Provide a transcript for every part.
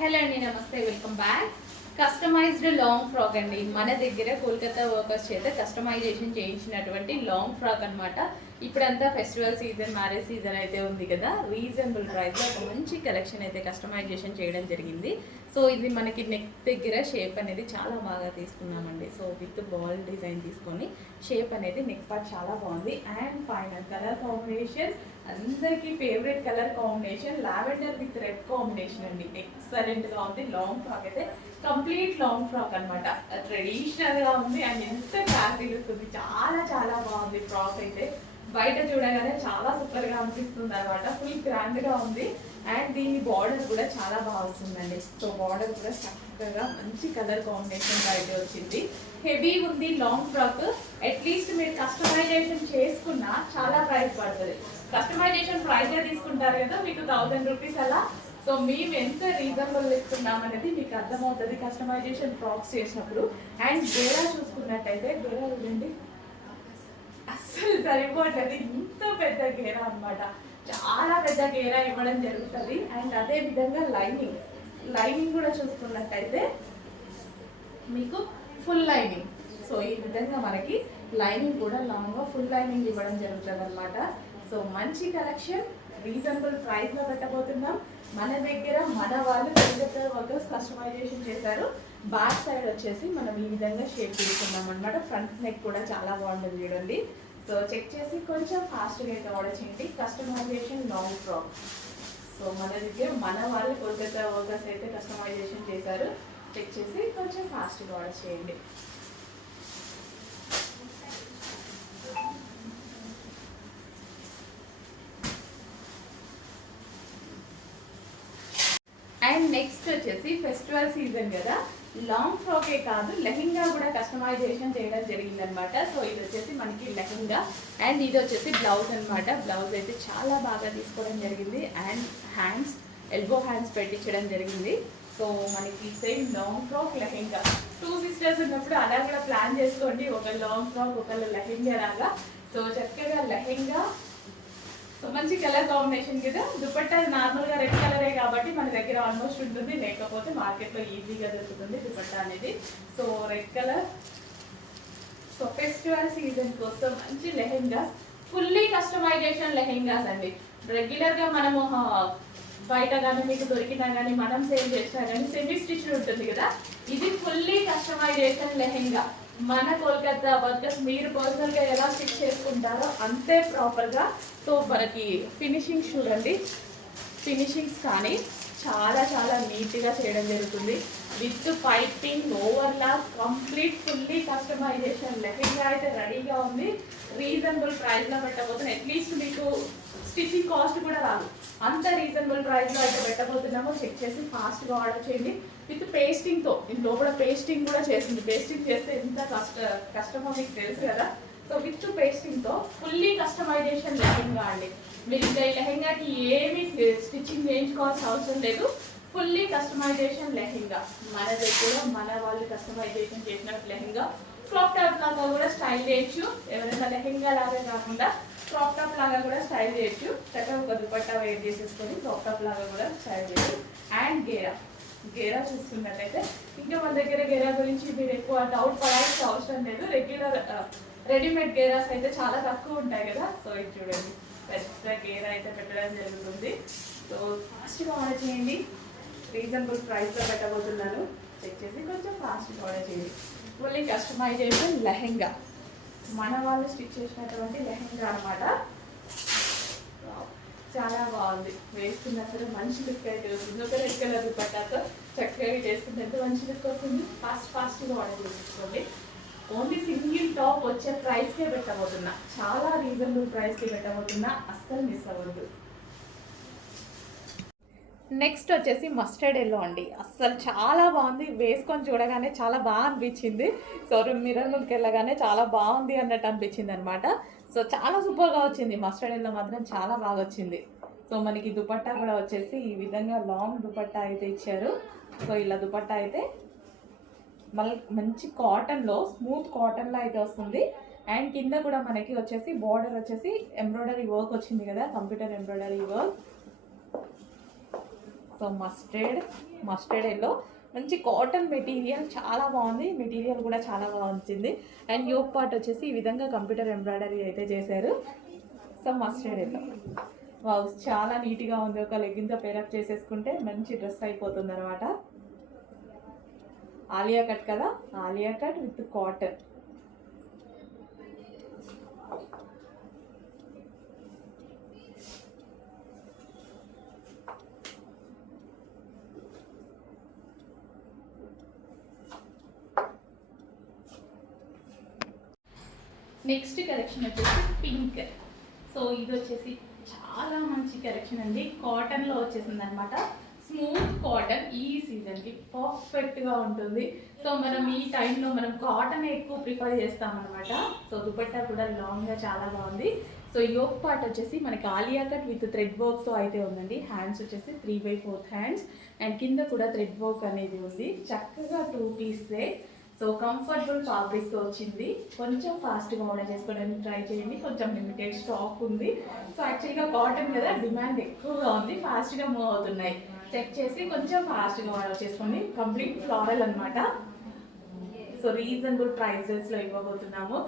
Hello అండి, నమస్తే, welcome back. Customised long frock అండి. మన దగ్గర కోల్కతా వర్కర్స్ చేత కస్టమైజేషన్ చేయించినటువంటి లాంగ్ ఫ్రాక్ అనమాట. ఇప్పుడంతా ఫెస్టివల్ సీజన్, మ్యారేజ్ సీజన్ అయితే ఉంది కదా. రీజనబుల్ ప్రైస్లో ఒక మంచి కలెక్షన్ అయితే కస్టమైజేషన్ చేయడం జరిగింది. సో ఇది మనకి నెక్ దగ్గర షేప్ అనేది చాలా బాగా తీసుకున్నామండి. సో విత్ బాల్ డిజైన్ తీసుకొని షేప్ అనేది నెక్ పార్ట్ చాలా బాగుంది. అండ్ ఫైనల్ కలర్ కాంబినేషన్ అందరికీ favourite colour combination lavender with red combination అండి. ఎక్సలెంట్గా ఉంది. లాంగ్ ఫ్రాక్ అయితే కంప్లీట్ లాంగ్ ఫ్రాక్ అనమాట. ట్రెడిషనల్గా ఉంది అండ్ ఎంత క్లారిటీ వస్తుంది. చాలా చాలా బాగుంది ఫ్రాక్ అయితే. బయట చూడగానే చాలా సూపర్గా అనిపిస్తుంది అనమాట. ఫుల్ గ్రాండ్గా ఉంది అండ్ దీని బార్డర్ కూడా చాలా బాగా వస్తుందండి. సో బార్డర్ కూడా చక్కగా మంచి కలర్ కాంబినేషన్ అయితే వచ్చింది. హెవీ ఉంది లాంగ్ ఫ్రాక్. అట్లీస్ట్ మీరు కస్టమైజేషన్ చేసుకున్నా చాలా ప్రైస్ పడుతుంది. కస్టమైజేషన్ ప్రైజే తీసుకుంటారు కదా, మీకు 1000 రూపీస్ అలా. సో మేము ఎంత రీజనబుల్ ఇస్తున్నాం అనేది మీకు అర్థమవుతుంది కస్టమైజేషన్ ఫ్రాక్స్ చేసినప్పుడు. అండ్ గేరా చూసుకున్నట్టయితే గేరా చూడండి, అస్సలు సరిపోతుంది. ఇంత పెద్ద గేరా అనమాట. చాలా పెద్ద గేరా ఇవ్వడం జరుగుతుంది. అండ్ అదే విధంగా లైనింగ్ కూడా చూసుకున్నట్టయితే మీకు ఫుల్ లైనింగ్. సో ఈ విధంగా మనకి లైనింగ్ కూడా లాంగ్గా ఫుల్ లైనింగ్ ఇవ్వడం జరుగుతుంది అనమాట. సో మంచి కలెక్షన్ రీజనబుల్ ప్రైస్లో పెట్టబోతున్నాం. మన దగ్గర మన వాళ్ళు వర్కర్స్ కస్టమైజేషన్ చేశారు. బ్యాక్ సైడ్ వచ్చేసి మనం ఈ విధంగా షేప్ తీసుకున్నాం అనమాట. ఫ్రంట్ నెక్ కూడా చాలా బాగుంటుంది చూడండి. సో చెక్ చేసి కొంచెం ఫాస్ట్గా అయితే ఆర్డర్ చేయండి. Customization long frock. సో మన దగ్గర మన వాళ్ళు కోల్కతా వర్కర్స్ అయితే కస్టమైజేషన్ చేశారు. చెక్ చేసి కొంచెం ఫాస్ట్గా ఆర్డర్ చేయండి. అండ్ నెక్స్ట్ వచ్చేసి ఫెస్టివల్ సీజన్ కదా, లాంగ్ ఫ్రాకే కాదు లెహెంగా కూడా కస్టమైజేషన్ చేయడం జరిగిందనమాట. సో ఇది వచ్చేసి మనకి లెహెంగా అండ్ ఇది వచ్చేసి బ్లౌజ్ అనమాట. బ్లౌజ్ అయితే చాలా బాగా తీసుకోవడం జరిగింది అండ్ హ్యాండ్స్ ఎల్బో హ్యాండ్స్ పెట్టించడం జరిగింది. సో మనకి same long frock lehenga 2 sisters ఉన్నప్పుడు అలా కూడా ప్లాన్ చేసుకోండి. ఒక లాంగ్ ఫ్రాక్ ఒకళ్ళు లెహెంగా లాగా. సో చక్కగా లెహెంగా మంచి కలర్ కాంబినేషన్ కదా. దుపట్టా నార్మల్గా రెడ్ కలరే కాబట్టి మన దగ్గర ఆల్మోస్ట్ ఉంటుంది, లేకపోతే మార్కెట్లో ఈజీగా దొరుకుతుంది దుపట్టా అనేది. So red colour. So festival season కోసం మంచి లెహెంగాస్, ఫుల్లీ కస్టమైజేషన్ లెహెంగాస్ అండి. రెగ్యులర్గా మనము బయట కానీ మీకు దొరికినా కానీ మనం సేల్ చేసినా కానీ సెమీ స్టిచ్ ఉంటుంది కదా, ఇది ఫుల్లీ కస్టమైజేషన్ లెహెంగా. మన కోల్కతా వర్కర్స్ మీరు పర్సనల్గా ఎలా స్టిచ్ చేసుకుంటారో అంతే ప్రాపర్గా. సో మనకి ఫినిషింగ్స్ చూడండి, ఫినిషింగ్స్ కానీ చాలా చాలా నీట్గా చేయడం జరుగుతుంది. విత్ పైపింగ్ ఓవర్లా కంప్లీట్ ఫుల్లీ కస్టమైజేషన్ లెహెంగా అయితే రెడీగా ఉంది. రీజనబుల్ ప్రైస్లో పెట్టబోతున్నాం. అట్లీస్ట్ మీకు స్టిచ్చింగ్ కాస్ట్ కూడా రాదు, అంత రీజనబుల్ ప్రైస్లో అయితే పెట్టబోతున్నాము. చెక్ చేసి ఫాస్ట్గా ఆర్డర్ చేయండి. విత్ పేస్టింగ్తో, దీని లోపల పేస్టింగ్ కూడా చేసింది. పేస్టింగ్ చేస్తే ఎంత కష్టమో మీకు తెలుసు కదా. సో విత్ పేస్టింగ్తో ఫుల్లీ కస్టమైజేషన్ లెహెంగా అండి. మీరు ఇంకా ఈ లెహెంగాకి ఏమీ స్టిచ్చింగ్ చేయించుకోవాల్సిన అవసరం లేదు. ఫుల్లీ కస్టమైజేషన్ లెహెంగా మన దగ్గర మన వాళ్ళు కస్టమైజేషన్ చేసినట్టు లెహెంగా. క్రాప్ టాప్ లాగా కూడా స్టైల్ చేయొచ్చు. ఎవరైనా లెహెంగా లాగా కాకుండా క్రాప్ టాప్ లాగా కూడా స్టైల్ చేయొచ్చు. చక్కగా ఒక దుపట్టా వేర్ చేసేసుకొని క్రాప్ టాప్ లాగా కూడా స్టైల్ చేయొచ్చు. అండ్ గేరా చూసుకున్నట్లయితే ఇంకా మన దగ్గర గేరా గురించి మీరు ఎక్కువ డౌట్ పడాల్సిన అవసరం లేదు. రెగ్యులర్ రెడీమేడ్ గేరాస్ అయితే చాలా తక్కువ ఉంటాయి కదా. సో ఇది చూడండి, పెద్ద గేరా అయితే పెట్టడం జరుగుతుంది. సో ఫాస్ట్గా ఆర్డర్ చేయండి. రీజనబుల్ ప్రైస్లో పెట్టబోతున్నాను. చెక్ చేసి కొంచెం ఫాస్ట్గా ఆర్డర్ చేయండి. ఫుల్లీ కస్టమైజేషన్ లెహెంగా, మన వాళ్ళు స్టిచ్ చేసినటువంటి లెహెంగా అనమాట. చాలా బాగుంది. వేసుకున్న సరే మంచి లుక్ అయితే వస్తుంది. ఒక రెడ్ కలర్ దుపట్టాతో చక్కగా వేసుకుంటే ఎంత మంచి లుక్ వస్తుంది. ఫాస్ట్గా ఆర్డర్ చేసుకోండి. ఓన్లీ సింగిల్ టాప్ వచ్చే ప్రైస్కే పెట్టబోతున్నా, చాలా రీజనబుల్ ప్రైస్కి పెట్టబోతున్నా, అస్సలు మిస్ అవ్వద్దు. నెక్స్ట్ వచ్చేసి మస్టర్డ్ ఎల్లో అండి. అస్సలు చాలా బాగుంది. వేసుకొని చూడగానే చాలా బాగా అనిపించింది. సో మిర్రర్ ముందుకు వెళ్ళగానే చాలా బాగుంది అన్నట్టు అనిపించింది అనమాట. సో చాలా సూపర్గా వచ్చింది. మస్టర్డ్ ఎల్లో మాత్రం చాలా బాగా వచ్చింది. సో మనకి దుపట్టా కూడా వచ్చేసి ఈ విధంగా లాంగ్ దుపట్టా అయితే ఇచ్చారు. సో ఇలా దుపట్టా అయితే మళ్ళీ మంచి కాటన్లో, స్మూత్ కాటన్లో అయితే వస్తుంది. అండ్ కింద కూడా మనకి వచ్చేసి బార్డర్ వచ్చేసి ఎంబ్రాయిడరీ వర్క్ వచ్చింది కదా, computer embroidery work. So mustard yellow, మంచి కాటన్ మెటీరియల్, చాలా బాగుంది. మెటీరియల్ కూడా చాలా బాగుంది. అండ్ యోక్ పార్ట్ వచ్చేసి ఈ విధంగా కంప్యూటర్ ఎంబ్రాయిడరీ అయితే చేశారు. సో మస్టర్డ్ ఎల్లో వావ్, చాలా నీట్గా ఉంది. ఒక లెగ్గిన్తో పేరప్ చేసేసుకుంటే మంచి డ్రెస్ అయిపోతుంది అనమాట. ఆలియా కట్ కదా, Alia cut with cotton. Next collection వచ్చేసి పింక్. సో ఇది వచ్చేసి చాలా మంచి కలెక్షన్ అండి. కాటన్లో వచ్చేసింది అనమాట. స్మూత్ కాటన్, ఈ సీజన్కి పర్ఫెక్ట్గా ఉంటుంది. సో మనం ఈ టైంలో మనం కాటన్ ఎక్కువ ప్రిఫర్ చేస్తామన్నమాట. సో దుపట్టా కూడా లాంగ్గా చాలా బాగుంది. సో యోక్ పార్ట్ వచ్చేసి మనకి ఆలియా కట్ విత్ థ్రెడ్ వర్క్తో అయితే ఉందండి. హ్యాండ్స్ వచ్చేసి 3/4 హ్యాండ్స్ అండ్ కింద కూడా థ్రెడ్ వర్క్ అనేది ఉంది. చక్కగా 2 పీస్ సెట్. సో కంఫర్టబుల్ ఫ్యాబ్రిక్తో వచ్చింది. కొంచెం ఫాస్ట్గా ఆర్డర్ చేసుకోవడానికి ట్రై చేయండి. కొంచెం లిమిటెడ్ స్టాక్ ఉంది. సో యాక్చువల్గా కాటన్ కదా, డిమాండ్ ఎక్కువగా ఉంది. ఫాస్ట్గా మూవ్ అవుతున్నాయి. చెక్ చేసి కొంచెం ఫాస్ట్గా ఆర్డర్ చేసుకోండి. కంప్లీట్ ఫ్లోరల్ అనమాట. సో రీజనబుల్ ప్రైజెస్లో ఇవ్వబోతున్నాము.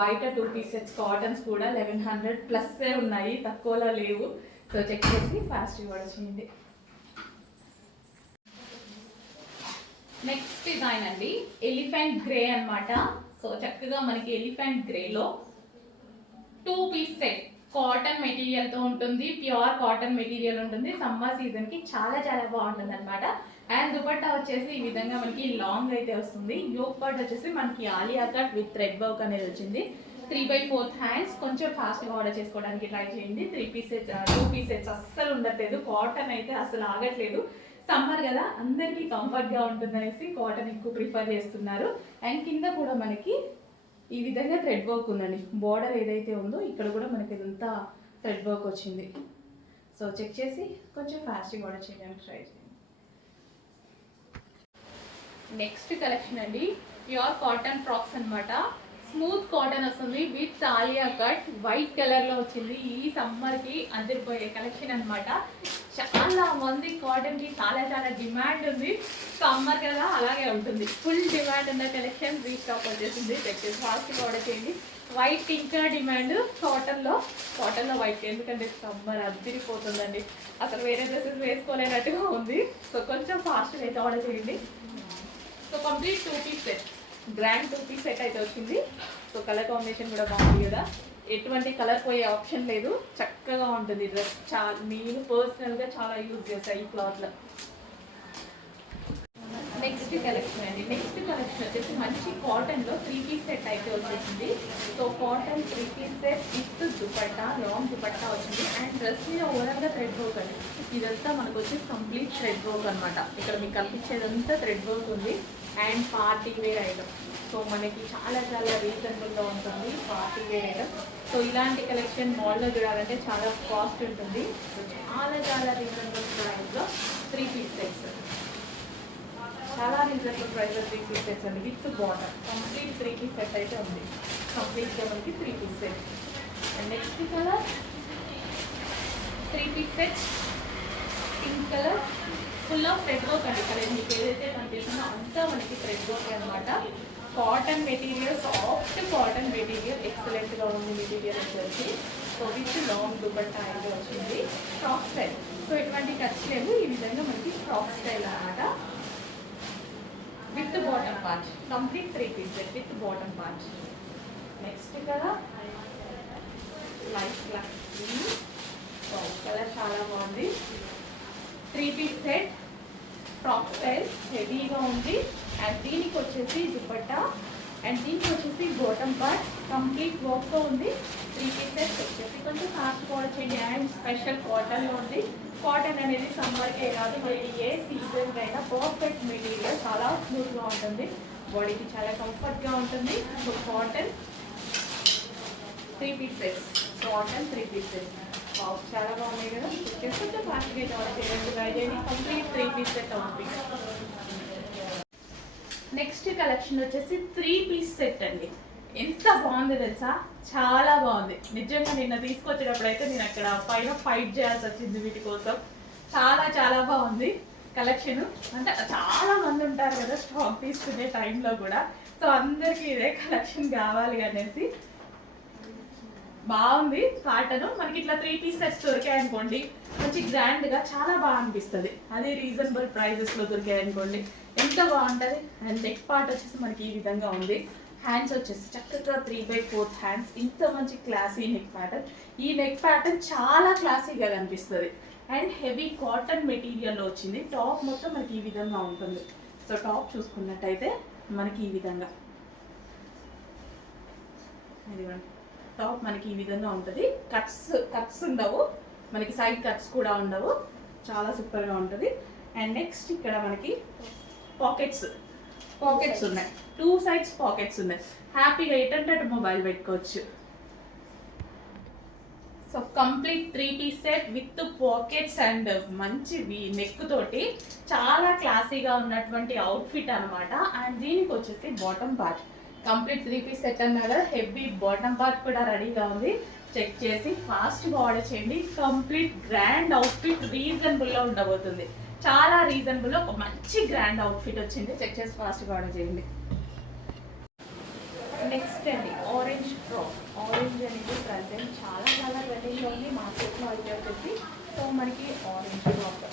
బయట 2 పీస్ సెట్స్ కాటన్స్ కూడా 1100+ ఉన్నాయి, తక్కువలో లేవు. సో చెక్ చేసి ఫాస్ట్గా ఆర్డర్ చేయండి. నెక్స్ట్ డిజైన్ అండి, ఎలిఫెంట్ గ్రే అనమాట. సో చక్కగా మనకి ఎలిఫెంట్ గ్రేలో 2 పీస్ సెట్ కాటన్ మెటీరియల్తో ఉంటుంది. ప్యూర్ కాటన్ మెటీరియల్ ఉంటుంది. సమ్మర్ సీజన్కి చాలా చాలా బాగుంటుంది అనమాట. అండ్ దుపట్టా వచ్చేసి ఈ విధంగా మనకి లాంగ్ అయితే వస్తుంది. యోక్ పార్ట్ వచ్చేసి మనకి Alia cut with thread work అనేది వచ్చింది. 3/4 హ్యాండ్స్. కొంచెం ఫాస్ట్గా ఆర్డర్ చేసుకోవడానికి ట్రై చేయండి. 3 పీస్ సెట్ 2 పీస్ సెట్స్ అస్సలు ఉండట్లేదు. కాటన్ అయితే అసలు ఆగట్లేదు. సమ్మర్ కదా, అందరికీ కంఫర్ట్గా ఉంటుందనేసి కాటన్ ఎక్కువ ప్రిఫర్ చేస్తున్నారు. అండ్ కింద కూడా మనకి ఈ విధంగా థ్రెడ్ వర్క్ ఉందండి. బార్డర్ ఏదైతే ఉందో ఇక్కడ కూడా మనకి ఇదంతా థ్రెడ్ వర్క్ వచ్చింది. సో చెక్ చేసి కొంచెం ఫాస్ట్గా ఆర్డర్ చేయడానికి ట్రై చేయండి. నెక్స్ట్ కలెక్షన్ అండి, ప్యూర్ కాటన్ ఫ్రాక్స్ అనమాట. స్మూత్ కాటన్ వస్తుంది విత్ ఆలియా కట్, వైట్ కలర్లో వచ్చింది. ఈ సమ్మర్కి అందిరిపోయే కలెక్షన్ అనమాట. చాలా మంది కాటన్కి చాలా చాలా డిమాండ్ ఉంది. సమ్మర్ కదా, అలాగే ఉంటుంది. ఫుల్ డిమాండ్ ఉన్న కలెక్షన్ రీస్టాక్ వచ్చేసింది. తెచ్చేసి ఫాస్ట్గా ఆర్డర్ చేయండి. వైట్ ఇంకా డిమాండ్ కాటన్లో వైట్, ఎందుకంటే సమ్మర్ అదిరిపోతుందండి. అసలు వేరే డ్రెస్సెస్ వేసుకోలేనట్టుగా ఉంది. సో కొంచెం ఫాస్ట్గా అయితే ఆర్డర్ చేయండి. So complete 2 piece set, grand 2 piece set అయితే వచ్చింది. సో కలర్ కాంబినేషన్ కూడా బాగుంది కదా, ఎటువంటి కలర్ పోయే ఆప్షన్ లేదు. చక్కగా ఉంటుంది డ్రెస్. నేను పర్సనల్గా చాలా యూజ్ చేస్తాను ఈ క్లాత్లో. నెక్స్ట్ కలెక్షన్ అండి, నెక్స్ట్ కలెక్షన్ వచ్చేసి మంచి కాటన్లో 3 పీస్ సెట్ అయితే వచ్చేసింది. So cotton 3 piece set with dupatta, long dupatta వచ్చింది. అండ్ డ్రెస్ మీద ఓవరాల్గా థ్రెడ్ వర్క్ అండి. ఇదంతా మనకు వచ్చి కంప్లీట్ థ్రెడ్ వర్క్ అనమాట. ఇక్కడ మీకు కనిపించేదంతా థ్రెడ్ వర్క్ ఉంది. And party wear item. So మనకి చాలా చాలా రీజనబుల్గా ఉంటుంది పార్టీ వేర్ ఐటమ్. సో ఇలాంటి కలెక్షన్ మాల్లో చూడాలంటే చాలా కాస్ట్ ఉంటుంది. సో చాలా చాలా రీజనబుల్ ప్రైస్లో 3 పీస్ సెట్స్, చాలా రీజనబుల్ ప్రైస్లో 3 పీస్ సెట్స్ అండి. With bottom complete 3 piece set అయితే ఉంది. కంప్లీట్గా మనకి 3 piece set. And next colour 3 piece set, pink colour, full of thread work అండి. ఇక్కడ మీకు ఏదైతే కనిపిస్తుందో అంతా మనకి థ్రెడ్ వర్క్ అనమాట. Cotton material, soft cotton material, ఎక్సలెంట్గా ఉంది మెటీరియల్ వచ్చేసి. సో విత్ లాంగ్ దుపట్టా అయితే వచ్చింది. Frock style. సో ఎటువంటి ఖర్చు లేవు. ఈ విధంగా మనకి ఫ్రాక్ స్టైల్ అనమాట. With bottom part, complete 3 piece set with bottom part. Next colour light black. So colour చాలా బాగుంది. 3 పీస్ సెట్, ఫ్రాక్ స్టైల్, హెవీగా ఉంది. అండ్ దీనికి వచ్చేసి దుపట్టా, అండ్ దీనికి వచ్చేసి బాటమ్ పార్ట్ కంప్లీట్ వర్క్తో ఉంది. 3 పీస్ సెట్ వచ్చేసి కొంచెం ఫాస్ట్ ఆర్డర్ చేయండి. అండ్ స్పెషల్ కాటన్లో ఉంది. కాటన్ అనేది సమ్మర్కే కాదు, మరి ఏ సీజన్కి అయినా పర్ఫెక్ట్ మెటీరియల్, చాలా స్మూత్గా ఉంటుంది, బాడీకి చాలా కంఫర్ట్గా ఉంటుంది. So cotton 3 piece set, cotton 3 piece set చాలా బాగున్నాయి కదా. కొంచెం ఫాస్ట్గా ఆర్డర్ చేయండి, ట్రై చేయండి. కంప్లీట్ 3 పీస్ సెట్ అవుతుంది. నెక్స్ట్ కలెక్షన్ వచ్చేసి 3 పీస్ సెట్ అండి. ఎంత బాగుంది తెలుసా, చాలా బాగుంది నిజంగా. నిన్న తీసుకొచ్చేటప్పుడు అయితే నేను అక్కడ పైన ఫైట్ చేయాల్సి వచ్చింది వీటి కోసం. చాలా చాలా బాగుంది కలెక్షన్. అంటే చాలా మంది ఉంటారు కదా స్టాక్ తీసుకునే టైంలో కూడా, సో అందరికి ఇదే కలెక్షన్ కావాలి అనేసి. బాగుంది కాటన్. మనకి ఇట్లా 3 పీస్ సెట్స్ దొరికాయి అనుకోండి, మంచి గ్రాండ్ గా చాలా బాగా అనిపిస్తుంది. అదే రీజనబుల్ ప్రైజెస్ లో దొరికాయి అనుకోండి ఎంత బాగుంటది. అండ్ నెక్ పార్ట్ వచ్చేసి మనకి ఈ విధంగా ఉంది. హ్యాండ్స్ వచ్చేసి చక్కగా 3/4 హ్యాండ్స్. ఇంత మంచి క్లాసీ నెక్ ప్యాటర్న్. ఈ నెక్ ప్యాటర్న్ చాలా క్లాసీగా కనిపిస్తుంది. అండ్ హెవీ కాటన్ మెటీరియల్లో వచ్చింది. టాప్ మొత్తం మనకి ఈ విధంగా ఉంటుంది. సో టాప్ చూసుకున్నట్టయితే మనకి ఈ విధంగా టాప్ మనకి ఈ విధంగా ఉంటుంది. కట్స్ ఉండవు మనకి, సైడ్ కట్స్ కూడా ఉండవు. చాలా సూపర్గా ఉంటుంది. అండ్ నెక్స్ట్ ఇక్కడ మనకి పాకెట్స్ ఉన్నాయి. 2 సైడ్స్ పాకెట్స్ ఉన్నాయి. హ్యాపీగా ఎటంటే అటు మొబైల్ పెట్టుకోవచ్చు. So complete 3 piece set with pockets and మంచి నెక్ తోటి చాలా క్లాసీగా ఉన్నటువంటి అవుట్ఫిట్ అనమాట. అండ్ దీనికి వచ్చేసి bottom part complete 3 piece set అన్నారు. హెవీ బాటమ్ పార్ట్ కూడా రెడీగా ఉంది. చెక్ చేసి ఫాస్ట్గా ఆర్డర్ చేయండి. కంప్లీట్ గ్రాండ్ అవుట్ఫిట్ రీజనబుల్లో ఉండబోతుంది. చాలా రీజనబుల్లో ఒక మంచి గ్రాండ్ అవుట్ఫిట్ వచ్చింది. చెక్ చేసి ఫాస్ట్గా ఆర్డర్ చేయండి. నెక్స్ట్ అండి ఆరెంజ్ ఫ్రాక్. ఆరెంజ్ అనేది ప్రజెంట్ చాలా చాలా ట్రెండింగ్లో ఉంది మార్కెట్లో అయితే వచ్చేసి. సో మనకి ఆరెంజ్ ఫ్రాక్.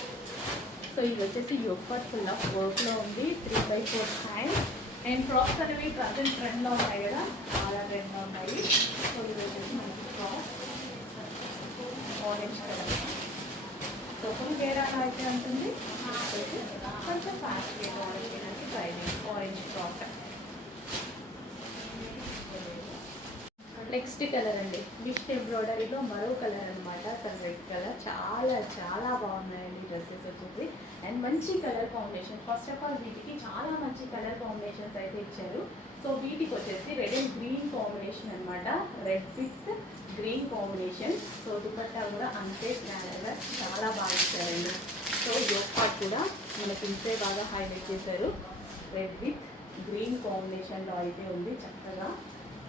సో ఇది వచ్చేసి యోగ్ పార్ట్ ఫుల్ ఆఫ్ వర్క్లో ఉంది. 3/4 హ్యాండ్స్. అండ్ ఫ్రాక్స్ అనేవి ప్రజెంట్ ట్రెండ్లో ఉన్నాయి కదా, చాలా ట్రెండ్లో ఉన్నాయి. సో ఇది వచ్చేసి మనకి frock orange colour. So full గేరాగా అయితే ఉంటుంది. కొంచెం ఫాస్ట్ గేర్ ఆరెంజ్ చేయడానికి ట్రై చేయండి. Orange frock. నెక్స్ట్ కలర్ అండి విత్ ఎంబ్రాయిడరీలో మరో కలర్ అనమాట. అసలు రెడ్ కలర్. చాలా చాలా బాగున్నాయండి డ్రెస్సెస్ వచ్చేసి. అండ్ మంచి colour combination. First of all వీటికి చాలా మంచి కలర్ కాంబినేషన్స్ అయితే ఇచ్చారు. సో వీటికి వచ్చేసి రెడ్ అండ్ గ్రీన్ కాంబినేషన్ అనమాట. Red with green combination. So dupatta కూడా అంతే గ్రాండ్గా చాలా బాగా ఇచ్చారండి. సో యోగ్ పార్ట్ కూడా మనకి ఇంతే బాగా హైలైట్ చేశారు. రెడ్ విత్ గ్రీన్ కాంబినేషన్లో అయితే ఉంది చక్కగా.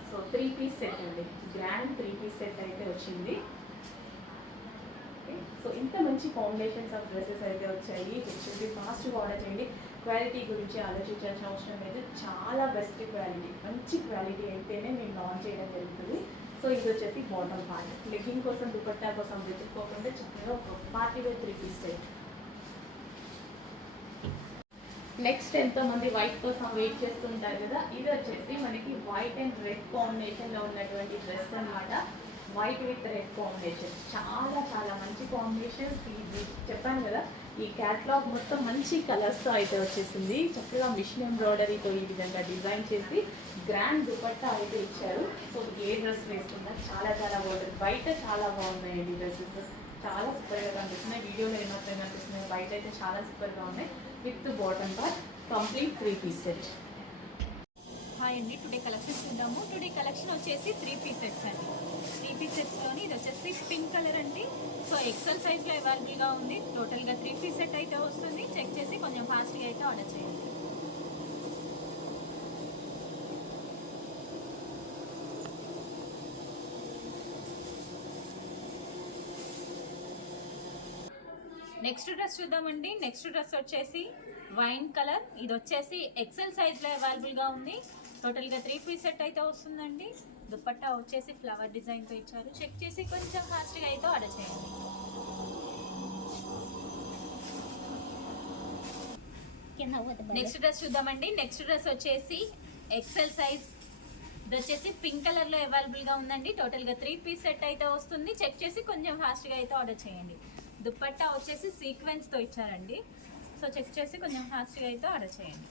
సో 3 పీస్ సెట్ అండి. గ్రాండ్ 3 పీస్ సెట్ అయితే వచ్చింది. సో ఇంత మంచి కాంబినేషన్స్ ఆఫ్ డ్రెస్సెస్ అయితే వచ్చాయి. వచ్చేసి ఫాస్ట్గా ఆర్డర్ చేయండి. క్వాలిటీ గురించి ఆలోచించాల్సిన అవసరం లేదు. చాలా బెస్ట్ క్వాలిటీ, మంచి క్వాలిటీ అయితేనే మేము లాంచ్ చేయడం జరుగుతుంది. సో ఇది వచ్చేసి బాటమ్ పార్ట్. లెగ్గింగ్ కోసం దుపట్టా కోసం వెతుక్కోకుండా చక్కగా ఒక party wear 3 piece set. Next ఎంతోమంది వైట్ కోసం వెయిట్ చేస్తుంటారు కదా, ఇది వచ్చేసి మనకి వైట్ అండ్ రెడ్ కాంబినేషన్లో ఉన్నటువంటి డ్రెస్ అనమాట. White with red combination. చాలా చాలా మంచి కాంబినేషన్. ఇది చెప్పాను కదా, ఈ క్యాట్లాగ్ మొత్తం మంచి కలర్స్తో అయితే వచ్చేసింది. చక్కగా మిషన్ ఎంబ్రాయిడరీతో ఈ విధంగా డిజైన్ చేసి గ్రాండ్ దుపట్టా అయితే ఇచ్చారు. సో ఏ డ్రెస్ వేసుకున్నా చాలా చాలా బాగుంటుంది. బయట చాలా బాగున్నాయండి డ్రెస్సెస్. చాలా సూపర్గా కనిపిస్తున్నాయి. వీడియోలో ఏమాత్రం కనిపిస్తున్నాయి, బయట అయితే చాలా సూపర్గా ఉన్నాయి. With bottom part complete 3 piece set. Hi అండి, టుడే కలెక్షన్ చూద్దాము. టుడే కలెక్షన్ వచ్చేసి 3 పీస్ సెట్స్ అండి. 3 పీస్ సెట్స్లోని ఇది వచ్చేసి పింక్ కలర్ అండి. సో ఎక్సెల్ సైజ్లో అవైలబుల్గా ఉంది. టోటల్గా 3 పీస్ సెట్ అయితే వస్తుంది. చెక్ చేసి కొంచెం ఫాస్ట్గా అయితే ఆర్డర్ చేయండి. నెక్స్ట్ డ్రెస్ చూద్దామండి. నెక్స్ట్ డ్రెస్ వచ్చేసి వైన్ కలర్. ఇది వచ్చేసి ఎక్సెల్ సైజ్లో అవైలబుల్గా ఉంది. టోటల్గా 3 పీస్ సెట్ అయితే వస్తుందండి. దుపట్టా వచ్చేసి ఫ్లవర్ డిజైన్తో ఇచ్చారు. చెక్ చేసి కొంచెం ఫాస్ట్గా అయితే ఆర్డర్ చేయండి. నెక్స్ట్ డ్రెస్ చూద్దామండి. నెక్స్ట్ డ్రెస్ వచ్చేసి ఎక్సెల్ సైజ్. ఇది వచ్చేసి పింక్ కలర్లో అవైలబుల్గా ఉందండి. టోటల్గా 3 పీస్ సెట్ అయితే వస్తుంది. చెక్ చేసి కొంచెం ఫాస్ట్గా అయితే ఆర్డర్ చేయండి. దుపట్టా వచ్చేసి సీక్వెన్స్తో ఇచ్చారండి. సో చెక్ చేసి కొంచెం ఫాస్ట్గా అయితే ఆర్డర్ చేయండి.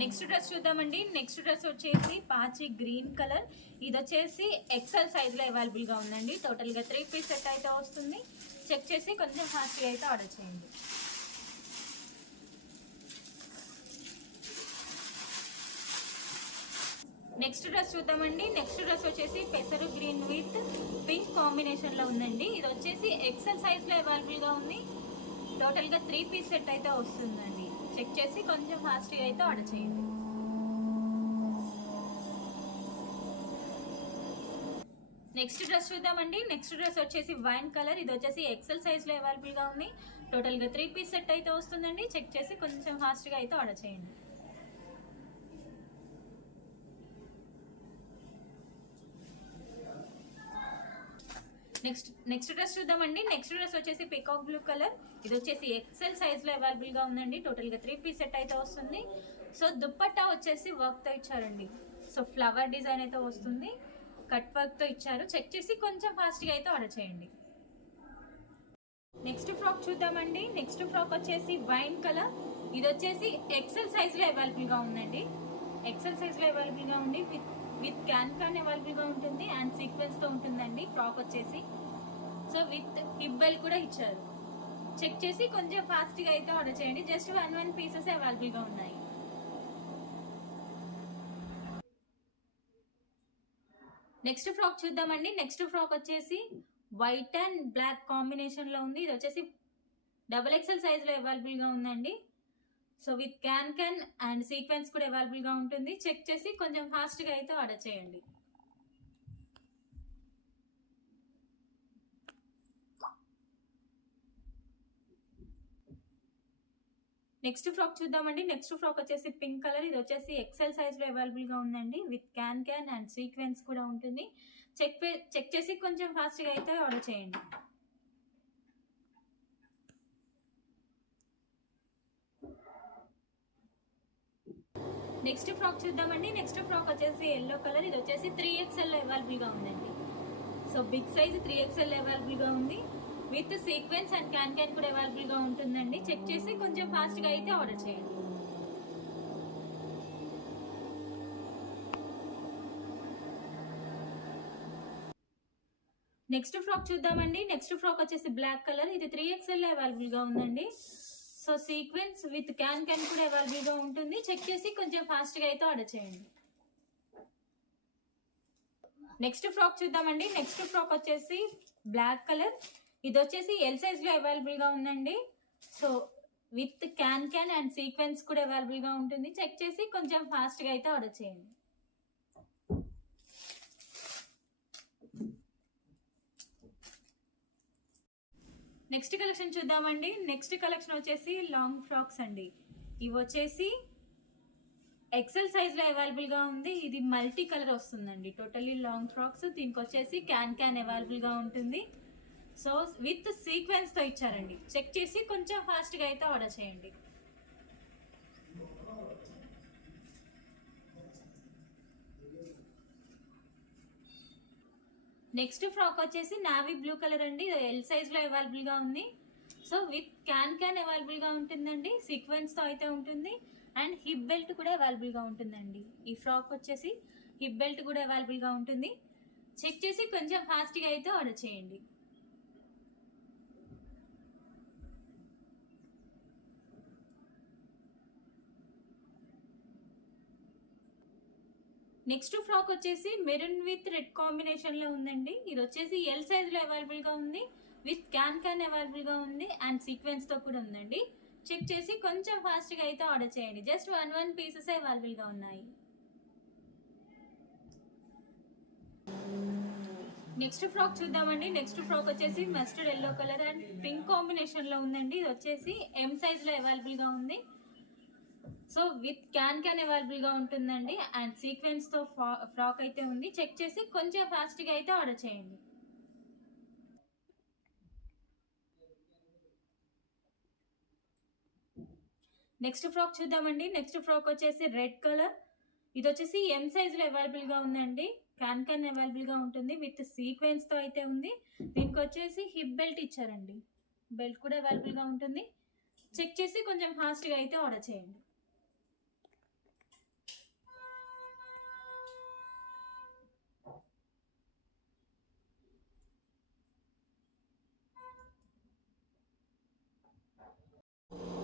నెక్స్ట్ డ్రెస్ చూద్దామండి. నెక్స్ట్ డ్రెస్ వచ్చేసి పాచి గ్రీన్ కలర్. ఇది వచ్చేసి ఎక్సెల్ సైజ్లో అవైలబుల్గా ఉందండి. టోటల్గా 3 పీస్ సెట్ అయితే వస్తుంది. చెక్ చేసి కొంచెం ఫాస్ట్గా అయితే ఆర్డర్ చేయండి. నెక్స్ట్ డ్రెస్ చూద్దామండి. నెక్స్ట్ డ్రెస్ వచ్చేసి పెసరు గ్రీన్ విత్ పింక్ కాంబినేషన్లో ఉందండి. ఇది వచ్చేసి ఎక్సెల్ సైజ్లో అవైలబుల్గా ఉంది. టోటల్గా 3 పీస్ సెట్ అయితే వస్తుందండి. చెక్ చేసి కొంచెం ఫాస్ట్గా అయితే ఆర్డర్ చేయండి. నెక్స్ట్ డ్రెస్ చూద్దామండి. నెక్స్ట్ డ్రెస్ వచ్చేసి వైన్ కలర్, ఇది వచ్చేసి ఎక్సెల్ సైజ్లో అవైలబుల్గా ఉంది. టోటల్గా 3 పీస్ సెట్ అయితే వస్తుందండి. చెక్ చేసి కొంచెం ఫాస్ట్గా అయితే ఆర్డర్ చేయండి. నెక్స్ట్ డ్రెస్ చూద్దామండి. నెక్స్ట్ డ్రెస్ వచ్చేసి పికాక్ బ్లూ కలర్, ఇది వచ్చేసి ఎక్సెల్ సైజ్లో అవైలబుల్గా ఉందండి. టోటల్గా 3 పీస్ సెట్ అయితే వస్తుంది. సో దుప్పట్టా వచ్చేసి వర్క్తో ఇచ్చారండి. సో ఫ్లవర్ డిజైన్ అయితే వస్తుంది, కట్ వర్క్తో ఇచ్చారు. చెక్ చేసి కొంచెం ఫాస్ట్గా అయితే ఆర్డర్ చేయండి. నెక్స్ట్ ఫ్రాక్ చూద్దామండి. నెక్స్ట్ ఫ్రాక్ వచ్చేసి వైన్ కలర్, ఇది వచ్చేసి ఎక్సెల్ సైజ్లో అవైలబుల్గా ఉందండి. ఎక్సెల్ సైజ్లో అవైలబుల్గా ఉంది. విత్ క్యాన్ అవైలబుల్గా ఉంటుంది అండ్ సీక్వెన్స్తో ఉంటుందండి ఫ్రాక్ వచ్చేసి. సో విత్ హిప్ బెల్ట్ కూడా ఇచ్చారు. చెక్ చేసి కొంచెం ఫాస్ట్గా అయితే ఆర్డర్ చేయండి. జస్ట్ 1 పీసెస్ అవైలబుల్గా ఉన్నాయి. నెక్స్ట్ ఫ్రాక్ చూద్దామండి. నెక్స్ట్ ఫ్రాక్ వచ్చేసి వైట్ అండ్ బ్లాక్ కాంబినేషన్లో ఉంది. ఇది వచ్చేసి XXL సైజ్లో అవైలబుల్గా ఉందండి. So with can and sequence కూడా అవైలబుల్గా ఉంటుంది. చెక్ చేసి కొంచెం ఫాస్ట్గా అయితే ఆర్డర్ చేయండి. నెక్స్ట్ ఫ్రాక్ చూద్దామండి. నెక్స్ట్ ఫ్రాక్ వచ్చేసి పింక్ కలర్, ఇది వచ్చేసి ఎక్సెల్ సైజ్లో అవైలబుల్గా ఉందండి. విత్ క్యాన్ అండ్ సీక్వెన్స్ కూడా ఉంటుంది. చెక్ చేసి కొంచెం ఫాస్ట్గా అయితే ఆర్డర్ చేయండి. నెక్స్ట్ ఫ్రాక్ చూద్దామండి. నెక్స్ట్ ఫ్రాక్ వచ్చేసి ఎల్లో కలర్, ఇది వచ్చేసి 3XL అవైలబుల్గా ఉందండి. సో బిగ్ సైజ్ 3XL అవైలబుల్గా ఉంది. విత్ సీక్వెన్స్ అండ్ క్యాన్ కూడా అవైలబుల్గా ఉంటుందండి. చెక్ చేసి కొంచెం ఫాస్ట్గా అయితే ఆర్డర్ చేయండి. నెక్స్ట్ ఫ్రాక్ చూద్దామండి. నెక్స్ట్ ఫ్రాక్ వచ్చేసి బ్లాక్ కలర్, ఇది 3XL అవైలబుల్గా ఉందండి. సో సీక్వెన్స్ విత్ క్యాన్ కూడా అవైలబుల్గా ఉంటుంది. చెక్ చేసి కొంచెం ఫాస్ట్గా అయితే ఆర్డర్ చేయండి. నెక్స్ట్ ఫ్రాక్ చూద్దామండి. నెక్స్ట్ ఫ్రాక్ వచ్చేసి బ్లాక్ కలర్, ఇది వచ్చేసి ఎల్ సైజ్లో అవైలబుల్గా ఉందండి. So with can and sequence కూడా అవైలబుల్గా ఉంటుంది. చెక్ చేసి కొంచెం ఫాస్ట్గా అయితే ఆర్డర్ చేయండి. నెక్స్ట్ కలెక్షన్ చూద్దామండి. నెక్స్ట్ కలెక్షన్ వచ్చేసి లాంగ్ ఫ్రాక్స్ అండి. ఇవి వచ్చేసి ఎక్సెల్ సైజ్లో అవైలబుల్గా ఉంది. ఇది మల్టీ కలర్ వస్తుందండి. Totally long frocks. దీనికి వచ్చేసి క్యాన్ అవైలబుల్గా ఉంటుంది. సో విత్ సీక్వెన్స్తో ఇచ్చారండి. చెక్ చేసి కొంచెం ఫాస్ట్గా అయితే ఆర్డర్ చేయండి. నెక్స్ట్ ఫ్రాక్ వచ్చేసి నావీ బ్లూ కలర్ అండి. ఎల్ సైజ్లో అవైలబుల్గా ఉంది. సో విత్ క్యాన్ అవైలబుల్గా ఉంటుందండి. సీక్వెన్స్తో అయితే ఉంటుంది అండ్ హిప్ బెల్ట్ కూడా అవైలబుల్గా ఉంటుందండి. ఈ ఫ్రాక్ వచ్చేసి హిప్ బెల్ట్ కూడా అవైలబుల్గా ఉంటుంది. చెక్ చేసి కొంచెం ఫాస్ట్గా అయితే ఆర్డర్ చేయండి. నెక్స్ట్ ఫ్రాక్ వచ్చేసి మెరూన్ విత్ రెడ్ కాంబినేషన్లో ఉందండి. ఇది వచ్చేసి ఎల్ సైజ్లో అవైలబుల్గా ఉంది. విత్ క్యాన్ అవైలబుల్గా ఉంది అండ్ సీక్వెన్స్తో కూడా ఉందండి. చెక్ చేసి కొంచెం ఫాస్ట్గా అయితే ఆర్డర్ చేయండి. జస్ట్ 1 పీసెస్ అవైలబుల్గా ఉన్నాయి. నెక్స్ట్ ఫ్రాక్ చూద్దామండి. నెక్స్ట్ ఫ్రాక్ వచ్చేసి mustard yellow colour and pink కాంబినేషన్లో ఉందండి. ఇది వచ్చేసి ఎం సైజ్లో అవైలబుల్గా ఉంది. సో విత్ క్యాన్ అవైలబుల్గా ఉంటుందండి అండ్ సీక్వెన్స్తో ఫ్రాక్ అయితే ఉంది. చెక్ చేసి కొంచెం ఫాస్ట్గా అయితే ఆర్డర్ చేయండి. నెక్స్ట్ ఫ్రాక్ చూద్దామండి. నెక్స్ట్ ఫ్రాక్ వచ్చేసి రెడ్ కలర్, ఇది వచ్చేసి ఎం సైజ్లో అవైలబుల్గా ఉందండి. క్యాన్ అవైలబుల్గా ఉంటుంది. విత్ సీక్వెన్స్తో అయితే ఉంది. దీనికి వచ్చేసి హిప్ బెల్ట్ ఇచ్చారండి. బెల్ట్ కూడా అవైలబుల్గా ఉంటుంది. చెక్ చేసి కొంచెం ఫాస్ట్గా అయితే ఆర్డర్ చేయండి.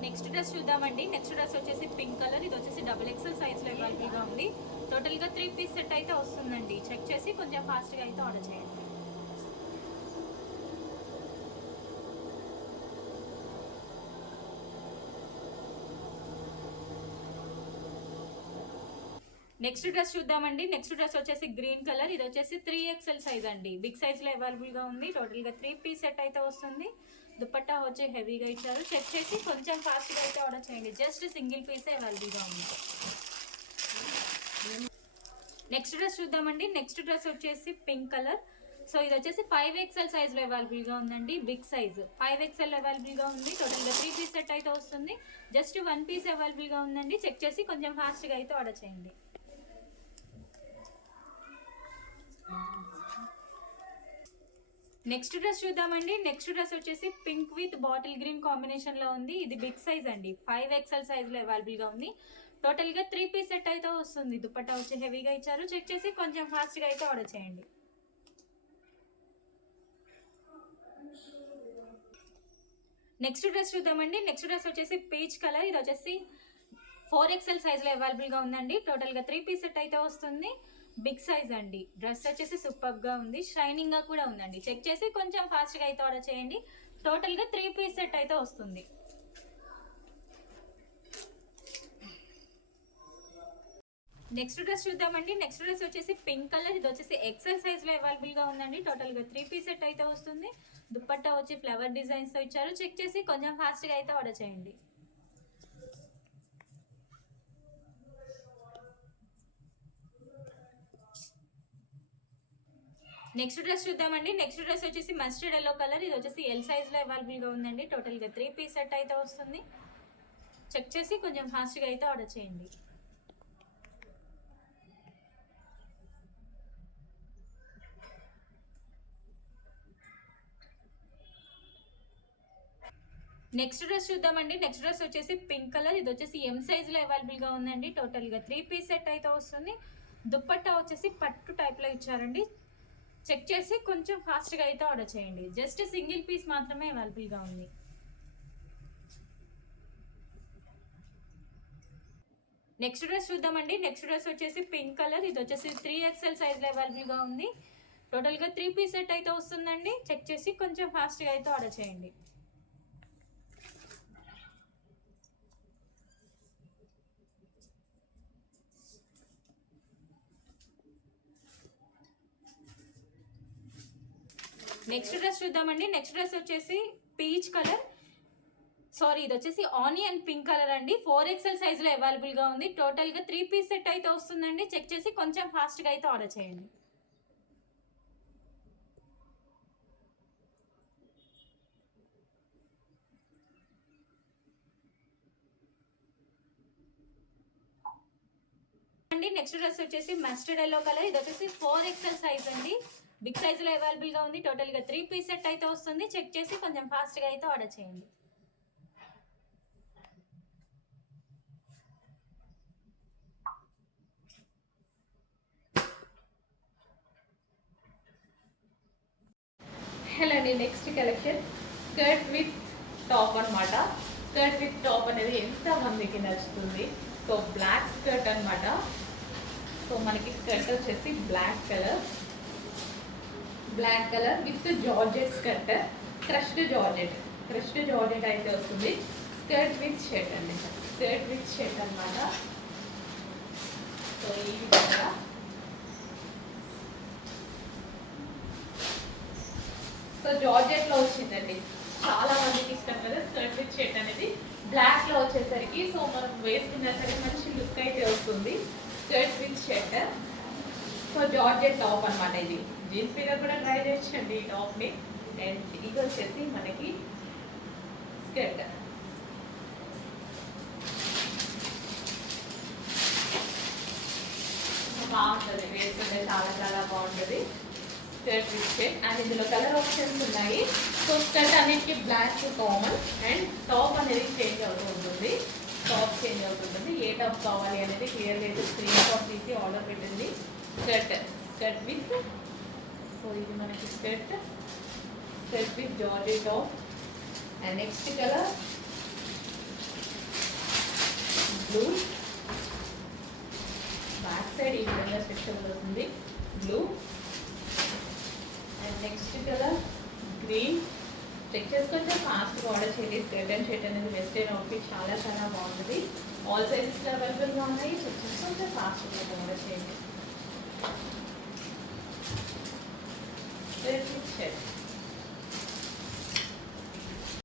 నెక్స్ట్ డ్రెస్ చూద్దామండి. నెక్స్ట్ డ్రెస్ వచ్చేసి పింక్ కలర్, ఇది వచ్చేసి XXL సైజ్లో అవైలబుల్గా ఉంది. టోటల్గా 3 పీస్ సెట్ అయితే వస్తుందండి. చెక్ చేసి కొంచెం ఫాస్ట్గా అయితే ఆర్డర్ చేయండి. నెక్స్ట్ డ్రెస్ చూద్దామండి. నెక్స్ట్ డ్రెస్ వచ్చేసి గ్రీన్ కలర్. ఇది వచ్చేసి 3XL సైజ్ అండి. బిగ్ సైజ్లో అవైలబుల్గా ఉంది. టోటల్గా 3 పీస్ సెట్ అయితే వస్తుంది. దుపట్టా వచ్చి హెవీగా ఇచ్చారు. చెక్ చేసి కొంచెం ఫాస్ట్గా అయితే ఆర్డర్ చేయండి. జస్ట్ సింగిల్ పీసే అవైలబుల్గా ఉంది. నెక్స్ట్ డ్రెస్ చూద్దామండి. నెక్స్ట్ డ్రెస్ వచ్చేసి పింక్ కలర్. సో ఇది వచ్చేసి 5XL సైజ్లో అవైలబుల్గా ఉందండి. బిగ్ సైజ్ 5XL అవైలబుల్గా ఉంది. టోటల్గా 3 పీస్ సెట్ అయితే వస్తుంది. జస్ట్ 1 పీస్ అవైలబుల్గా ఉందండి. చెక్ చేసి కొంచెం ఫాస్ట్గా అయితే ఆర్డర్ చేయండి. నెక్స్ట్ డ్రెస్ చూద్దామండి. నెక్స్ట్ డ్రెస్ వచ్చేసి పింక్ విత్ బాటిల్ గ్రీన్ కాంబినేషన్లో ఉంది. ఇది బిగ్ సైజ్ అండి. 5XL సైజ్లో అవైలబుల్గా ఉంది. టోటల్గా 3 పీస్ సెట్ అయితే వస్తుంది. దుపట్టా వచ్చి హెవీగా ఇచ్చారు. చెక్ చేసి కొంచెం ఫాస్ట్గా అయితే ఆర్డర్ చేయండి. నెక్స్ట్ డ్రెస్ చూద్దామండి. నెక్స్ట్ డ్రెస్ వచ్చేసి పీచ్ కలర్. ఇది వచ్చేసి 4XL సైజ్లో అవైలబుల్గా ఉందండి. టోటల్గా 3 పీస్ సెట్ అయితే వస్తుంది. బిగ్ సైజ్ అండి. డ్రెస్ వచ్చేసి సూపర్గా ఉంది. షైనింగ్గా కూడా ఉందండి. చెక్ చేసి కొంచెం ఫాస్ట్గా అయితే ఆర్డర్ చేయండి. టోటల్గా 3 పీస్ సెట్ అయితే వస్తుంది. నెక్స్ట్ డ్రెస్ చూద్దామండి. నెక్స్ట్ డ్రెస్ వచ్చేసి పింక్ కలర్. ఇది వచ్చేసి XL సైజ్లో అవైలబుల్గా ఉందండి. టోటల్గా 3 పీస్ సెట్ అయితే వస్తుంది. దుపట్టా వచ్చి ఫ్లవర్ డిజైన్స్తో ఇచ్చారు. చెక్ చేసి కొంచెం ఫాస్ట్గా అయితే ఆర్డర్ చేయండి. నెక్స్ట్ డ్రెస్ చూద్దామండి. నెక్స్ట్ డ్రెస్ వచ్చేసి మస్టర్డ్ ఎల్లో కలర్. ఇది వచ్చేసి L సైజ్లో అవైలబుల్గా ఉందండి. టోటల్గా 3 పీస్ సెట్ అయితే వస్తుంది. చెక్ చేసి కొంచెం ఫాస్ట్గా అయితే ఆర్డర్ చేయండి. నెక్స్ట్ డ్రెస్ చూద్దామండి. నెక్స్ట్ డ్రెస్ వచ్చేసి పింక్ కలర్. ఇది వచ్చేసి M సైజ్లో అవైలబుల్గా ఉందండి. టోటల్గా 3 పీస్ సెట్ అయితే వస్తుంది. దుపట్టా వచ్చేసి పట్టు టైప్లో ఇచ్చారండి. చెక్ చేసి కొంచెం ఫాస్ట్గా అయితే ఆర్డర్ చేయండి. జస్ట్ సింగిల్ పీస్ మాత్రమే అవైలబుల్గా ఉంది. నెక్స్ట్ డ్రెస్ చూద్దామండి. నెక్స్ట్ డ్రెస్ వచ్చేసి పింక్ కలర్. ఇది వచ్చేసి 3XL సైజ్లో అవైలబుల్గా ఉంది. టోటల్గా 3 పీస్ సెట్ అయితే వస్తుందండి. చెక్ చేసి కొంచెం ఫాస్ట్గా అయితే ఆర్డర్ చేయండి. నెక్స్ట్ డ్రెస్ చూద్దామండి. నెక్స్ట్ డ్రెస్ వచ్చేసి పీచ్ కలర్. సారీ, ఇది వచ్చేసి ఆనియన్ పింక్ కలర్ అండి. 4XL సైజ్లో అవైలబుల్గా ఉంది. టోటల్గా 3 పీస్ సెట్ అయితే వస్తుందండి. చెక్ చేసి కొంచెం ఫాస్ట్గా అయితే ఆర్డర్ చేయండి. నెక్స్ట్ డ్రెస్ వచ్చేసి మస్టర్డ్ ఎల్లో కలర్. ఇది వచ్చేసి 4XL సైజ్ అండి. బిగ్ సైజులో అవైలబుల్గా ఉంది. టోటల్గా 3 పీస్ సెట్ అయితే వస్తుంది. చెక్ చేసి కొంచెం ఫాస్ట్గా అయితే ఆర్డర్ చేయండి. హలో అండి. Next collection skirt with top అనమాట. స్కర్ట్ విత్ టాప్ అనేది ఎంత మందికి నచ్చుతుంది. సో బ్లాక్ స్కర్ట్ అనమాట. సో మనకి స్కర్ట్ వచ్చేసి black colour with georgette skirt. Crushed georgette అయితే వస్తుంది. స్కర్ట్ విత్ షర్ట్ అండి. స్కర్ట్ విత్ షర్ట్ అనమాట. సో ఈ విధంగా సో జార్జెట్లో వచ్చిందండి. చాలా మందికి ఇష్టం కదా స్కర్ట్ విత్ షర్ట్ అనేది. బ్లాక్లో వచ్చేసరికి సో మనం వేసుకున్నా సరే మంచి లుక్ అయితే వస్తుంది. Skirt with shirt. So georgette top అనమాట. ఇది జీన్స్ మీద కూడా ట్రై చేయొచ్చండి ఈ టాప్ని. అండ్ ఇది వచ్చేసి మనకి స్కర్ట్. బాగుంటుంది, వేసుకుంటే చాలా బాగుంటుంది. Skirt with shirt. అండ్ ఇందులో కలర్ ఆప్షన్స్ ఉన్నాయి. సో స్కర్ట్ అన్నిటికీ బ్లాక్ కామన్. అండ్ టాప్ అనేది చేంజ్ అవుతూ ఉంటుంది. ఏ టాప్ కావాలి అనేది క్లియర్గా అయితే స్క్రీన్ షాట్ తీసి ఆర్డర్ పెట్టింది. Skirt with. సో ఇది మనకి skirt with georgette top. And next colour blue. Back side ఈ విధంగా స్ట్రక్చర్ వస్తుంది. Blue. And next colour green. Check చేసుకుంటే ఫాస్ట్గా ఆర్డర్ చేయండి. రిటర్న్ షర్ట్ అనేది వెస్టర్న్ అవుట్ఫిట్ చాలా చాలా బాగుంటుంది. ఆల్ సైజెస్లో అవైలబుల్గా ఉన్నాయి. చెక్ చేసుకుంటే ఫాస్ట్గా ఆర్డర్ చేయండి. షర్ట్